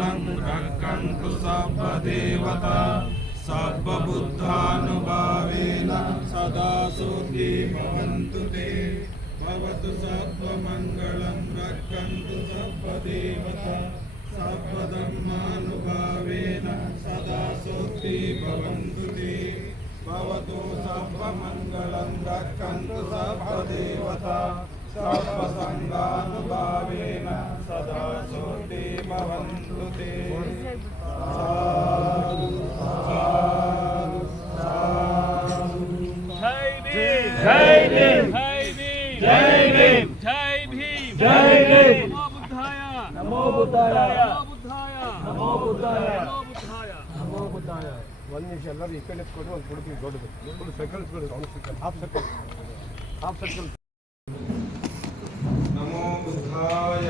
मङ्गलं रक्षन्तु सर्वदेवता बुद्धानुभावेन सदा सुखी भवन्तु ते भवतु सर्वमङ्गलं रक्षन्तु सर्वदेवता धर्मानुभावेन सदा सुखी भवन्तु ते भवतु सर्वमङ्गलं रक्षन्तु सर्वदेवता संगानुभावेन सदा सुखी भवन्तु Jai Bhim! Jai Bhim! Jai Bhim! Jai Bhim! Jai Bhim! Jai Bhim! Namo Buddhaya! Namo Buddhaya! Namo Buddhaya! Namo Buddhaya! Namo Buddhaya! ಒಂದು ನಿಮಿಷ ಎಲ್ಲರೂ ಈ ಕಡೆ ಕೊಡು ಒಂದು ಕೊಡ್ತೀವಿ ದೊಡ್ಡದು ಫುಲ್ ಸೈಕಲ್ಸ್ ಬಿಡಿ ಒಂದು cycle half cycle half cycle ನಮೋ ಬುದ್ಧಾಯ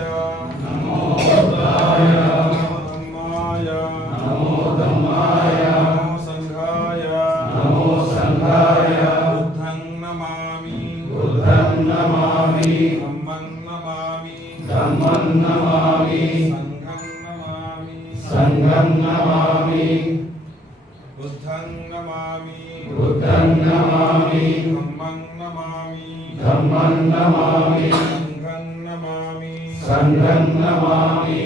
Buddhang namami. Buddhang namami. Dhammang namami. Dhammang namami. Sanghang namami.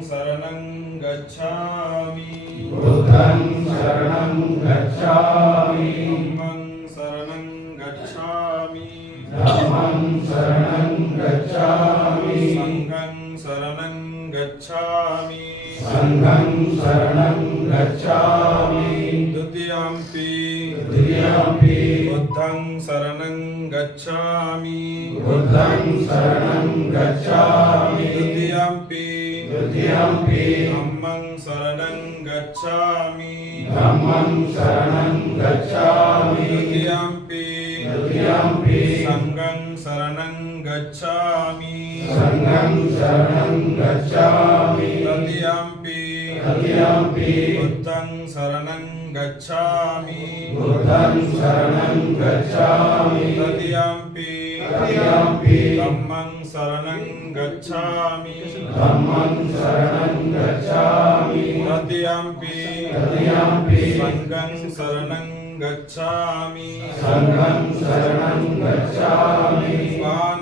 Sanghang gacchami. Buddhang saranang gacchami. Dhammang saranang gacchami. gacchami. Sanghang saranang gacchami. Sanghang saranang gacchami. बुद्धं शरणं गच्छामि द्वितीयम्पि द्वितीयम्पि धम्मं शरणं गच्छामि धम्मं शरणं गच्छामि द्वितीयम्पि द्वितीयम्पि सङ्गं शरणं गच्छामि सङ्गं शरणं गच्छामि तृतीयम्पि तृतीयम्पि बुद्धं शरणं गच्छामि बुद्धं शरणं गच्छामि प्रपद्यन्ति धम्मं शरणं गच्छामि धम्मं शरणं गच्छामि प्रपद्यन्ति प्रपद्यन्ति सङ्घं शरणं गच्छामि सङ्घं शरणं गच्छामि स्वामी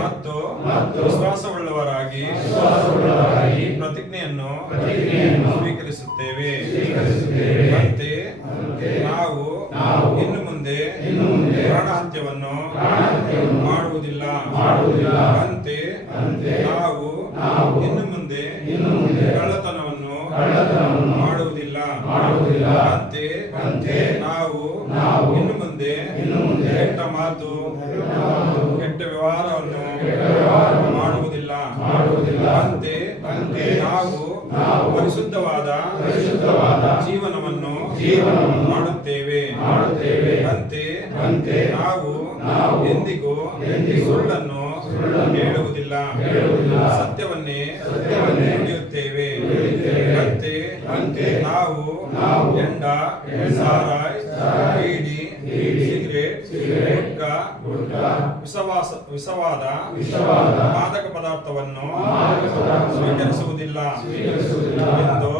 ಮತ್ತು ವಿಶ್ವಾಸವುಳ್ಳವರಾಗಿ ಪ್ರತಿಜ್ಞೆಯನ್ನು ಮಾಡುತ್ತೇವೆ ಮಾಡುತ್ತೇವೆ ಅಂತೆ ಅಂತೆ ನಾವು ನಾವು ಎಂದಿಗೂ ಸುಳ್ಳನ್ನು ಹೇಳುವುದಿಲ್ಲ ಸತ್ಯವನ್ನೇ ಸತ್ಯವನ್ನೇ ನುಡಿಯುತ್ತೇವೆ ಅಂತೆ ಅಂತೆ ನಾವು ನಾವು ಎಂಡ ಸಾರಾಯ್ ಬೀಡಿ ಸಿಗರೇಟ್ ಗುಟ್ಕಾ ವಿಷವಾಸ ವಿಷವಾದ ಮಾದಕ ಪದಾರ್ಥವನ್ನು ಸ್ವೀಕರಿಸುವುದಿಲ್ಲ ಎಂದು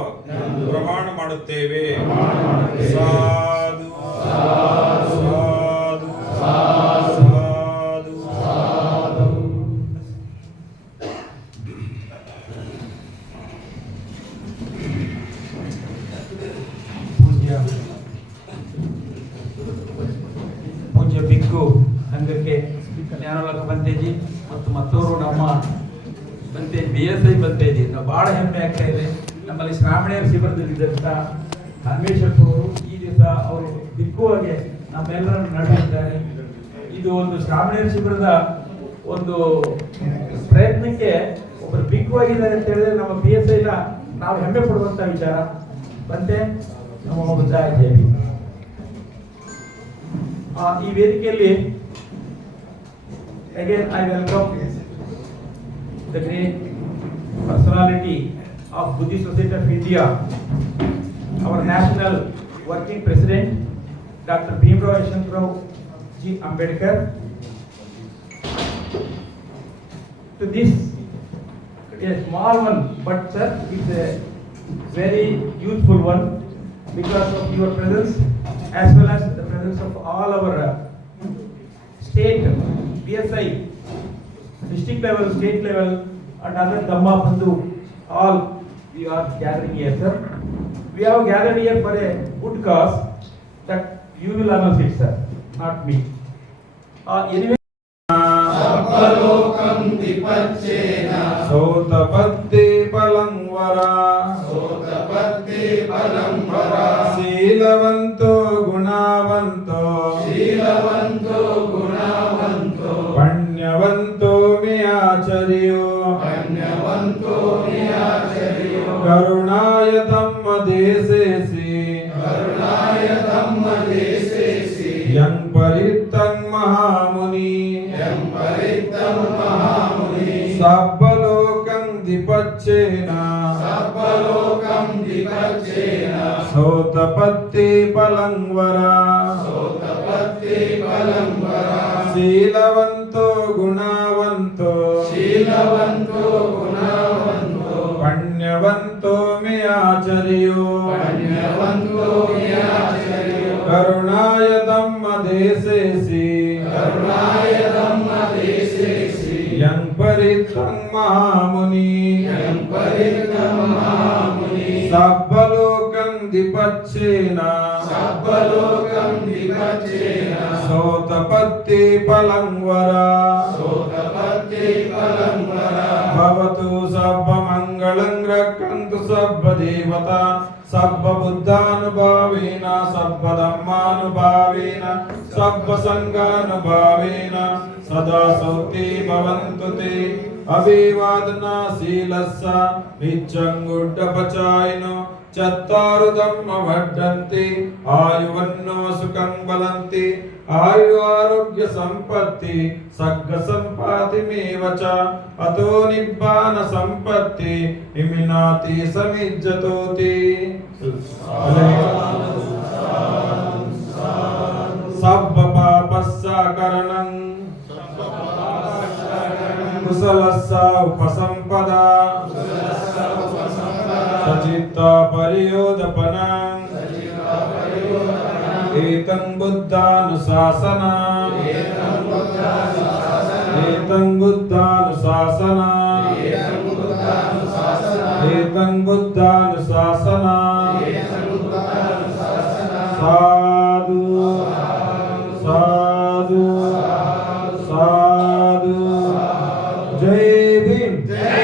ಪ್ರಮಾಣ ಮಾಡುತ್ತೇವೆ ಸಾಧು ಸಾಧು ಸಾಧು ಸಾಧು ಪೂಜ್ಯ ಪೂಜ್ಯ ಬಿಕ್ಕು ಸಂಘಕ್ಕೆ ಜ್ಞಾನಲಕ ಬಂತೇಜಿ ಮತ್ತು ಮತ್ತೋರು ನಮ್ಮ ಬಂತೇಜ್ ಬಿ ಎಸ್ ಐ ಬಂತೇಜಿ ನಾವು ಭಾಳ ಹೆಮ್ಮೆ ಆಗ್ತಾ ಇದೆ ನಮ್ಮಲ್ಲಿ ಶ್ರಾವಣೆಯರ ಶಿಬಿರದಲ್ಲಿದ್ದಂಥ ಪರಮೇಶ್ವರಪ್ಪ ಈ ದಿವಸ ಅವರು ದಿಕ್ಕುವಾಗೆ ನಮ್ಮೆಲ್ಲರನ್ನು ನಡೆಸಿದ್ದಾರೆ ಇದು ಒಂದು ಶ್ರಾವಣೆಯರ ಶಿಬಿರದ ಒಂದು ಪ್ರಯತ್ನಕ್ಕೆ ಒಬ್ಬರು ಬಿಕ್ಕುವಾಗಿದ್ದಾರೆ ಅಂತ ಹೇಳಿದ್ರೆ ನಮ್ಮ ಬಿ ಎಸ್ ಐನ ನಾವು ಹೆಮ್ಮೆ ಪಡುವಂತ ವಿಚಾರ ಮತ್ತೆ ನಮ್ಮ ಮುದ್ದಾಯಿ ಈ ವೇದಿಕೆಯಲ್ಲಿ again I welcome the great personality of Buddhist Society of India, our national working president, Dr. Bhimrao Yashwantrao G. Ambedkar. To this, a small one, but sir, it's a very youthful one because of your presence as well as the presence of all our uh, state, PSI, district level, state level, and other Dhamma Bandhu, all we are gathering here, sir. We have gathered here for a good cause that you will announce it, sir, not me. Uh, anyway. సౌతపద్దే సోతపత్తి పలంవరా సోతపత్తి పలంవరా శీలవంతో గుణవంతో శీలవంతో గుణవంతో పణ్యవంతో మే ఆచర్యో పణ్యవంతో మే ఆచర్యో కరుణాయ దమ్మ దేశేసి కరుణాయ దేశేసి యం పరిత్వం మహాము దిపచ్చేన సర్వలోకం దిపచ్చేన సోతపత్తి పలంవరా సోతపత్తి పలంవరా భవతు సర్వ మంగళం రక్షంతు సర్వ దేవత సర్వ బుద్ధానుభావేన సర్వ ధర్మానుభావేన సర్వ సంఘానుభావేన సదా సౌతి భవంతు తే అభివాదనా నిత్యం గుడ్డపచాయను చత్తారు ధమ్మ వర్ధంతి ఆయువన్నో సుఖం బలంతి ఆయు ఆరోగ్య సంపత్తి సగ్గ సంపాతి మేవచ అతో నిబ్బాన సంపత్తి ఇమినాతి సమిజ్జతోతి సబ్బ పాపస్సాకరణం కుశలస్స ఉపసంపద सचित्ता परियोदपना एतं बुद्धानुशासना एतं बुद्धानुशासना एतं बुद्धानुशासना साधु साधु साधु जय भीम जय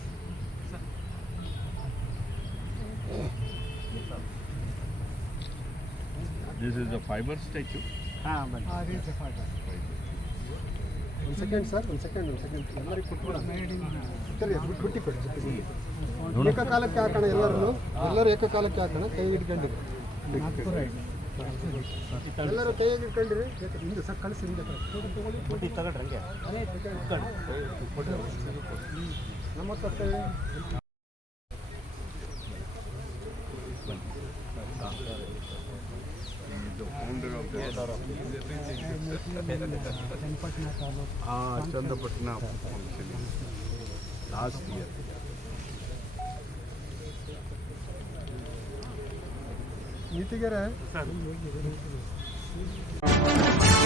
is a fibre statue second sir ಒಂದು ಸೆಕೆಂಡ್ ಒಂದು ಸೆಕೆಂಡ್ ಹಾಕೋಣ ಎಲ್ಲರೂ ಎಲ್ಲರೂ ಏಕಕಾಲಕ್ಕೆ ಹಾಕೋಣ ಕೈ ಹಿಡ್ಕೊಂಡಿರಿ ಎಲ್ಲರೂ ಕೈ ಹಿಡ್ಕೊಂಡಿರಿ ಹಿಂದೆ ಸರ್ ಕಳಿಸಿ ಹಿಂದೆ चंद्रपटना लास्ट ईयर नीति कह रहा